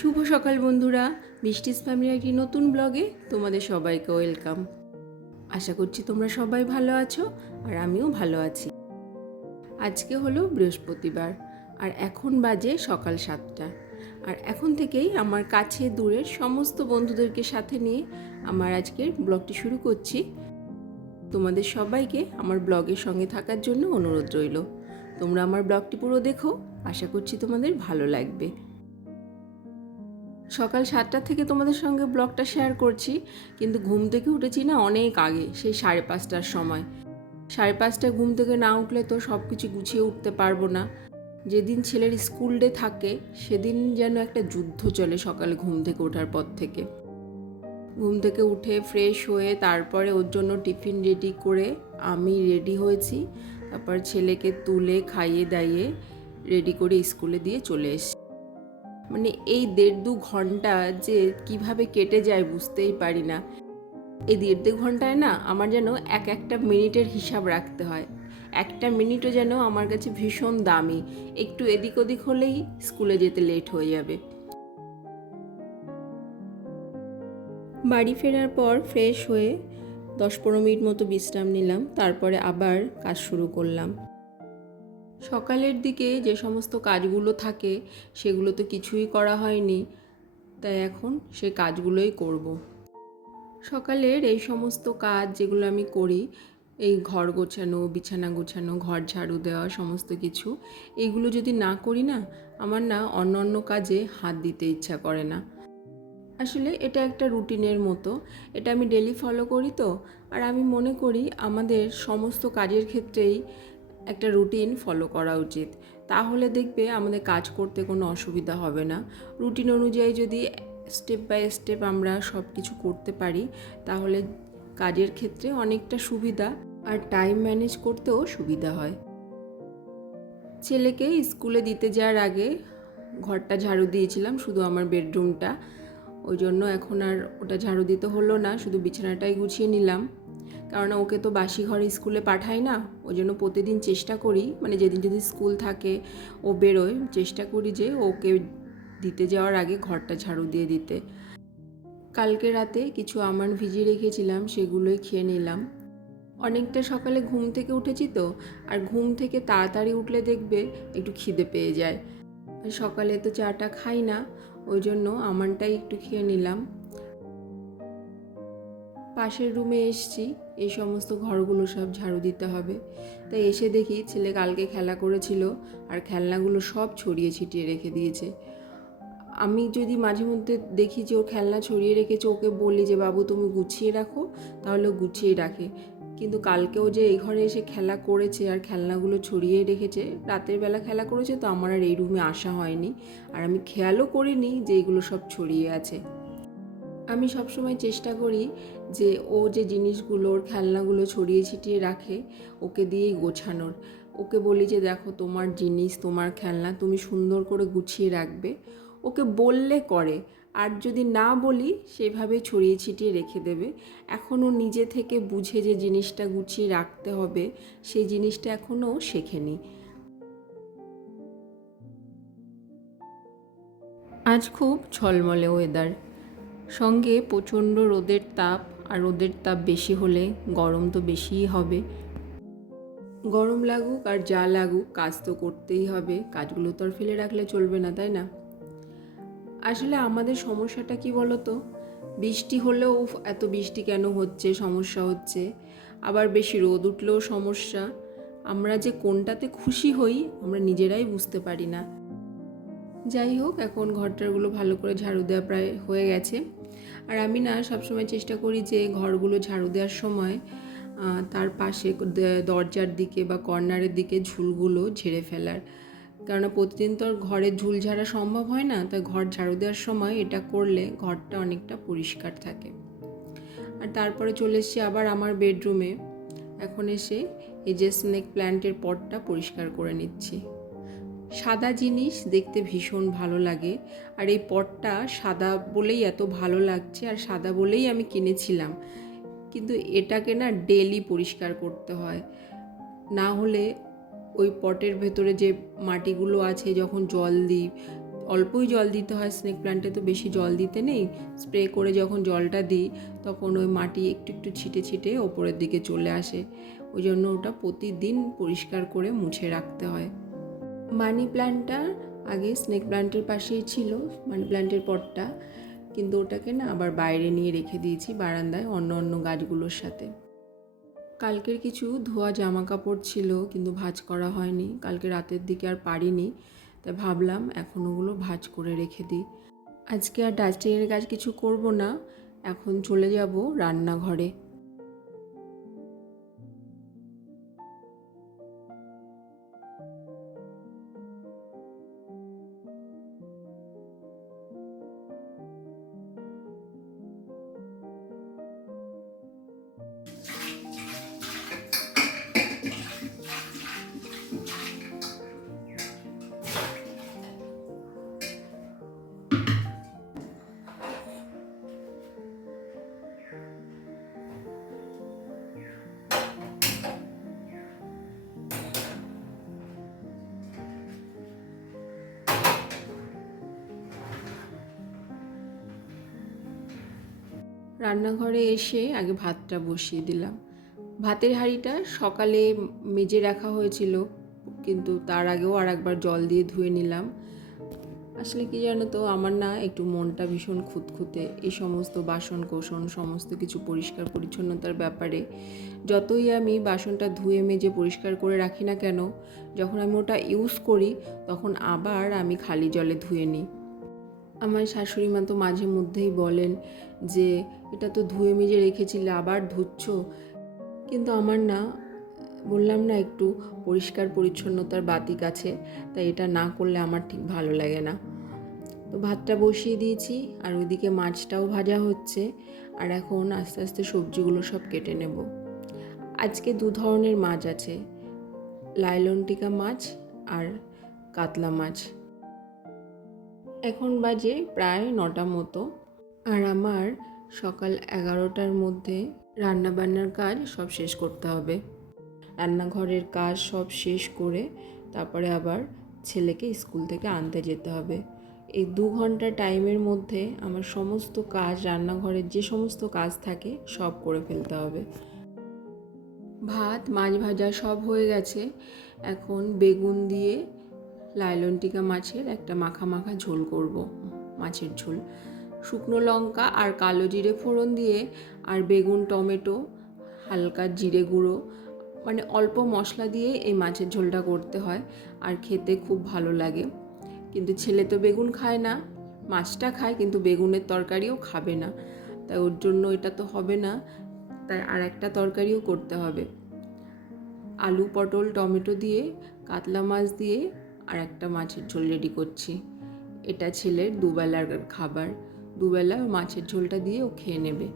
শুভ সকাল বন্ধুরা। মিষ্টিস ফ্যামিলির একটি নতুন ব্লগে তোমাদের সবাইকে ওয়েলকাম। আশা করছি তোমরা সবাই ভালো আছো আর আমিও ভালো আছি। আজকে হলো বৃহস্পতিবার আর এখন বাজে সকাল সাতটা। আর এখন থেকেই আমার কাছে দূরের সমস্ত বন্ধুদেরকে সাথে নিয়ে আমার আজকের ব্লগটি শুরু করছি। তোমাদের সবাইকে আমার ব্লগের সঙ্গে থাকার জন্য অনুরোধ রইল। তোমরা আমার ব্লগটি পুরো দেখো। আশা করছি তোমাদের ভালো লাগবে। সকাল সাতটা থেকে তোমাদের সঙ্গে ব্লগটা শেয়ার করছি, কিন্তু ঘুম থেকে উঠেছি না অনেক আগে, সেই সাড়ে পাঁচটার সময়। সাড়ে পাঁচটায় ঘুম থেকে না উঠলে তো সব কিছু গুছিয়ে উঠতে পারব না। যেদিন ছেলের স্কুল ডে থাকে, সেদিন যেন একটা যুদ্ধ চলে সকালে ঘুম থেকে ওঠার পর থেকে। ঘুম থেকে উঠে ফ্রেশ হয়ে তারপরে ওর জন্য টিফিন রেডি করে আমি রেডি হয়েছি। তারপর ছেলেকে তুলে, খাইয়ে দাইয়ে রেডি করে স্কুলে দিয়ে চলে এসেছি। মানে এই দেড় দু ঘণ্টা যে কীভাবে কেটে যায় বুঝতেই পারি না। এই দেড় দু ঘন্টায় না আমার যেন এক একটা মিনিটের হিসাব রাখতে হয়। একটা মিনিটও যেন আমার কাছে ভীষণ দামি। একটু এদিক ওদিক হলেই স্কুলে যেতে লেট হয়ে যাবে। বাড়ি ফেরার পর ফ্রেশ হয়ে দশ পনেরো মিনিট মতো বিশ্রাম নিলাম, তারপরে আবার কাজ শুরু করলাম। সকালের দিকে যে সমস্ত কাজগুলো থাকে সেগুলো তো কিছুই করা হয়নি। তাই এখন সে কাজগুলোই করব। সকালের এই সমস্ত কাজ যেগুলো আমি করি, এই ঘর গোছানো, বিছানা গোছানো, ঘর ঝাড়ু দেওয়া, সমস্ত কিছু এইগুলো যদি না করি না, আমার না অন্য অন্য কাজে হাত দিতে ইচ্ছা করে না। আসলে এটা একটা রুটিনের মতো। এটা আমি ডেলি ফলো করি তো, আর আমি মনে করি আমাদের সমস্ত কাজের ক্ষেত্রেই একটা রুটিন ফলো করা উচিত। তাহলে দেখবে আমাদের কাজ করতে কোনো অসুবিধা হবে না। রুটিন অনুযায়ী যদি স্টেপ বাই স্টেপ আমরা সব কিছু করতে পারি, তাহলে কাজের ক্ষেত্রে অনেকটা সুবিধা আর টাইম ম্যানেজ করতেও সুবিধা হয়। ছেলেকে স্কুলে দিতে যাওয়ার আগে ঘরটা ঝাড়ু দিয়েছিলাম, শুধু আমার বেডরুমটা ওই জন্য এখন আর ওটা ঝাড়ু দিতে হলো না, শুধু বিছানাটাই গুছিয়ে নিলাম। কারণ ওকে তো বাসি ঘরে স্কুলে পাঠাই না, ওই জন্য প্রতিদিন চেষ্টা করি মানে যেদিন যদি স্কুল থাকে, ও বেরোয়, চেষ্টা করি যে ওকে দিতে যাওয়ার আগে ঘরটা ঝাড়ু দিয়ে দিতে। কালকে রাতে কিছু আমার ভিজিয়ে রেখেছিলাম, সেগুলোই খেয়ে নিলাম। অনেকটা সকালে ঘুম থেকে উঠেছি তো, আর ঘুম থেকে তাড়াতাড়ি উঠলে দেখবে একটু খিদে পেয়ে যায়। সকালে তো চাটা খাই না, ওই জন্য আমানটাই একটু খেয়ে নিলাম। পাশের রুমে এসছি এই সমস্ত ঘরগুলো সব ঝাড়ু দিতে হবে। তাই এসে দেখি ছেলে কালকে খেলা করেছিল আর খেলনাগুলো সব ছড়িয়ে ছিটিয়ে রেখে দিয়েছে। আমি যদি মাঝে মধ্যে দেখি যে ও খেলনা ছড়িয়ে রেখেছে, ওকে বলি যে, বাবু, তুমি গুছিয়ে রাখো, তাহলে গুছিয়ে রাখে। কিন্তু কালকেও যে এই ঘরে এসে খেলা করেছে আর খেলনাগুলো ছড়িয়ে রেখেছে, রাতের বেলা খেলা করেছে, তো আমার আর এই রুমে আসা হয়নি। আর আমি খেয়ালও করিনি যে এগুলো সব ছড়িয়ে আছে। আমি সবসময় চেষ্টা করি যে ও যে জিনিসগুলো, ওর খেলনাগুলো ছড়িয়ে ছিটিয়ে রাখে, ওকে দিয়েই গোছানোর। ওকে বলি যে দেখো তোমার জিনিস, তোমার খেলনা তুমি সুন্দর করে গুছিয়ে রাখবে। ওকে বললে করে, আর যদি না বলি সেভাবে ছড়িয়ে ছিটিয়ে রেখে দেবে। এখনও নিজে থেকে বুঝে যে জিনিসটা গুছিয়ে রাখতে হবে, সেই জিনিসটা এখনও শেখেনি। আজ খুব ঝলমলে ওয়েদার সঙ্গে প্রচণ্ড রোদের তাপ আর রোদের তাপ বেশি হলে গরম তো বেশিই হবে। গরম লাগুক আর যা লাগুক কাজ তো করতেই হবে, কাজগুলো তো আর ফেলে রাখলে চলবে না, তাই না? আসলে আমাদের সমস্যাটা কি বলতো? বৃষ্টি হলেও এত বৃষ্টি কেন হচ্ছে, সমস্যা হচ্ছে। আবার বেশি রোদ উঠলেও সমস্যা। আমরা যে কোনটাতে খুশি হই, আমরা নিজেরাই বুঝতে পারি না। যাই হোক, এখন ঘরটারগুলো ভালো করে ঝাড়ু দেওয়া প্রায় হয়ে গেছে। আর আমি না সবসময় চেষ্টা করি যে ঘরগুলো ঝাড়ু দেওয়ার সময় তার পাশে দরজার দিকে বা কর্নারের দিকে ঝুলগুলো ঝেড়ে ফেলার। কেননা প্রতিদিন তো আর ঘরে ঝুল ঝাড়া সম্ভব হয় না, তাই ঘর ঝাড়ু দেওয়ার সময় এটা করলে ঘরটা অনেকটা পরিষ্কার থাকে। আর তারপরে চলে এসেছি আবার আমার বেডরুমে। এখন এসে এই যে স্নেক প্ল্যান্টের পটটা পরিষ্কার করে নিচ্ছি। সাদা জিনিস দেখতে ভীষণ ভালো লাগে। আর এই পটটা সাদা বলেই এত ভালো লাগছে আর সাদা বলেই আমি কিনেছিলাম। কিন্তু এটাকে না ডেলি পরিষ্কার করতে হয়। না হলে ওই পটের ভেতরে যে মাটিগুলো আছে, যখন জল দিই, অল্পই জল দিতে হয় স্নেক প্ল্যান্টে তো বেশি জল দিতে নেই। স্প্রে করে যখন জলটা দিই, তখন ওই মাটি একটু একটু ছিটে ছিটে ওপরের দিকে চলে আসে। ওই জন্য ওটা প্রতিদিন পরিষ্কার করে মুছে রাখতে হয়। মানি প্ল্যান্টটা আগে স্নেক প্ল্যান্টের পাশেই ছিল, মানি প্ল্যান্টের পটটা। কিন্তু ওটাকে না আবার বাইরে নিয়ে রেখে দিয়েছি বারান্দায় অন্য অন্য গাছগুলোর সাথে। কালকের কিছু ধোয়া জামা কাপড় ছিল, কিন্তু ভাঁজ করা হয়নি। কালকে রাতের দিকে আর পারিনি, তাই ভাবলাম এখন ওগুলো ভাজ করে রেখে দিই। আজকে আর ডাস্টিংয়ের কাজ কিছু করব না, এখন চলে যাব রান্নাঘরে। রান্নাঘরে এসে আগে ভাতটা বসিয়ে দিলাম। ভাতের হাঁড়িটা সকালে মেজে রাখা হয়েছিল, কিন্তু তার আগেও আর একবার জল দিয়ে ধুয়ে নিলাম। আসলে কি জানো তো, আমার না একটু মনটা ভীষণ খুঁতখুঁতে। এই সমস্ত বাসন কোসন সমস্ত কিছু পরিষ্কার পরিচ্ছন্নতার ব্যাপারে যতই আমি বাসনটা ধুয়ে মেজে পরিষ্কার করে রাখি না কেন, যখন আমি ওটা ইউজ করি, তখন আবার আমি খালি জলে ধুয়ে নিই। আমার শাশুড়ি মা তো মাঝে মধ্যেই বলেন যে, এটা তো ধুয়ে মেজে রেখেছিলে, আবার ধুচ্ছ। কিন্তু আমার না, বললাম না একটু পরিষ্কার পরিচ্ছন্নতার বাতিক আছে, তাই এটা না করলে আমার ঠিক ভালো লাগে না। তো ভাতটা বসিয়ে দিয়েছি, আর ওইদিকে মাছটাও ভাজা হচ্ছে, আর এখন আস্তে আস্তে সবজিগুলো সব কেটে নেব। আজকে দু ধরনের মাছ আছে লাইলন টিকা মাছ আর কাতলা মাছ। এখন বাজে প্রায় নটা মতো আর আমার সকাল এগারোটার মধ্যে রান্নাবান্নার কাজ সব শেষ করতে হবে। রান্নাঘরের কাজ সব শেষ করে তারপরে আবার ছেলেকে স্কুল থেকে আনতে যেতে হবে। এই দু ঘণ্টা টাইমের মধ্যে আমার সমস্ত কাজ, রান্নাঘরের যে সমস্ত কাজ থাকে সব করে ফেলতে হবে। ভাত, মাছ ভাজা সব হয়ে গেছে। এখন বেগুন দিয়ে লাইলন টিকা মাছের একটা মাখা মাখা ঝোল করব, মাছের ঝোল। শুকনো লঙ্কা আর কালো জিরে ফোড়ন দিয়ে আর বেগুন, টমেটো, হালকা জিরে গুঁড়ো মানে অল্প মশলা দিয়ে এই মাছের ঝোলটা করতে হয় আর খেতে খুব ভালো লাগে। কিন্তু ছেলে তো বেগুন খায় না, মাছটা খায় কিন্তু বেগুনের তরকারিও খাবে না। তাই ওর জন্য এটা তো হবে না, তাই আর একটা তরকারিও করতে হবে। আলু, পটল, টমেটো দিয়ে, কাতলা মাছ দিয়ে আর একটা মাছের ঝোল রেডি করছি। এটা ছেলের দুবেলার খাবার। দুবেলা মাছের ঝোলটা দিয়ে ও খেয়ে নেবে।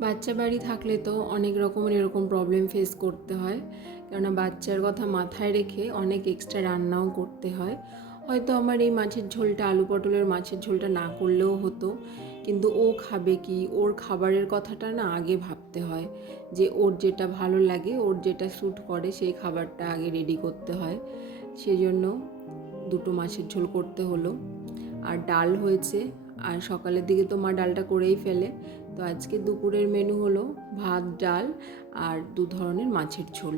বাচ্চা বাড়ি থাকলে তো অনেক রকমের এরকম প্রবলেম ফেস করতে হয়। কেননা বাচ্চার কথা মাথায় রেখে অনেক এক্সট্রা রান্নাও করতে হয়। হয়তো আমার এই মাছের ঝোলটা, আলু পটলের মাছের ঝোলটা না করলেও হতো। কিন্তু ও খাবে কি? ওর খাবারের কথাটা না আগে ভাবতে হয়। যে ওর যেটা ভালো লাগে, ওর যেটা স্যুট করে, সেই খাবারটা আগে রেডি করতে হয়। সেই জন্য দুটো মাছের ঝোল করতে হলো। আর ডাল হয়েছে, আর সকালের দিকে তো মা ডালটা করেই ফেলে। তো আজকে দুপুরের মেনু হলো ভাত, ডাল আর দু ধরনের মাছের ঝোল।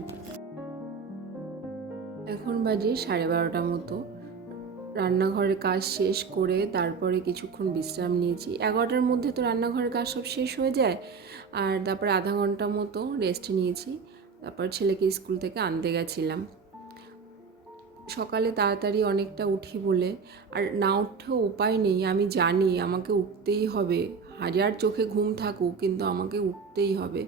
এখন বাজে সাড়ে বারোটার মতো। রান্নাঘরের কাজ শেষ করে তারপরে কিছুক্ষণ বিশ্রাম নিয়েছি। এগারোটার মধ্যে তো রান্নাঘরের কাজ সব শেষ হয়ে যায়। আর তারপরে আধা ঘণ্টা মতো রেস্ট নিয়েছি। তারপর ছেলেকে স্কুল থেকে আনতে গেছিলাম। সকালে তাড়াতাড়ি অনেকটা উঠি বলে, আর না উঠেও উপায় নেই, আমি জানি আমাকে উঠতেই হবে। হাজার চোখে ঘুম থাকুক, কিন্তু আমাকে উঠতেই হবে।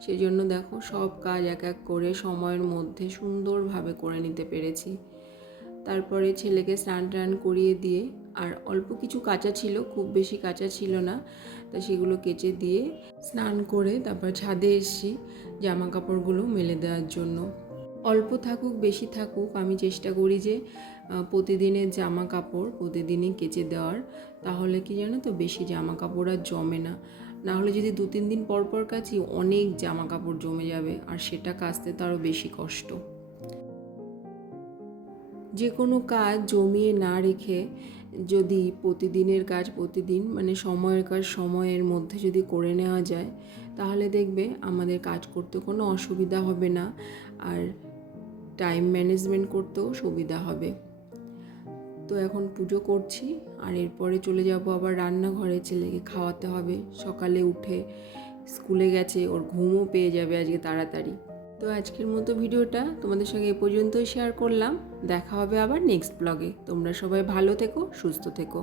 সেই জন্য দেখো, সব কাজ এক এক করে সময়ের মধ্যে সুন্দরভাবে করে নিতে পেরেছি। তারপরে ছেলেকে স্নান টান করিয়ে দিয়ে, আর অল্প কিছু কাঁচা ছিল, খুব বেশি কাঁচা ছিল না, তা সেগুলো কেচে দিয়ে স্নান করে তারপর ছাদে এসেছি জামা কাপড়গুলো মেলে দেওয়ার জন্য। অল্প থাকুক, বেশি থাকুক, আমি চেষ্টা করি যে প্রতিদিনের জামা কাপড় প্রতিদিনই কেচে দেওয়ার। তাহলে কি জানো তো, বেশি জামা কাপড় আর জমে না। না হলে যদি দু তিন দিন পর পর কাচি, অনেক জামা কাপড় জমে যাবে, আর সেটা কাচতে তো আরও বেশি কষ্ট। যে কোনো কাজ জমিয়ে না রেখে যদি প্রতিদিনের কাজ, প্রতিদিন মানে সময়ের কাজ, সময়ের মধ্যে যদি করে নেওয়া যায়, তাহলে দেখবে আমাদের কাজ করতে কোনো অসুবিধা হবে না। আর টাইম ম্যানেজমেন্ট করতেও সুবিধা হবে। তো এখন পুজো করছি, আর এরপরে চলে যাব আবার রান্নাঘরে, ছেলেকে খাওয়াতে হবে। সকালে উঠে স্কুলে গেছে, ওর ঘুমও পেয়ে যাবে আজকে তাড়াতাড়ি। তো আজকের মতো ভিডিওটা তোমাদের সঙ্গে এ পর্যন্তই শেয়ার করলাম। দেখা হবে আবার নেক্সট ব্লগে তোমরা সবাই ভালো থেকো, সুস্থ থেকো।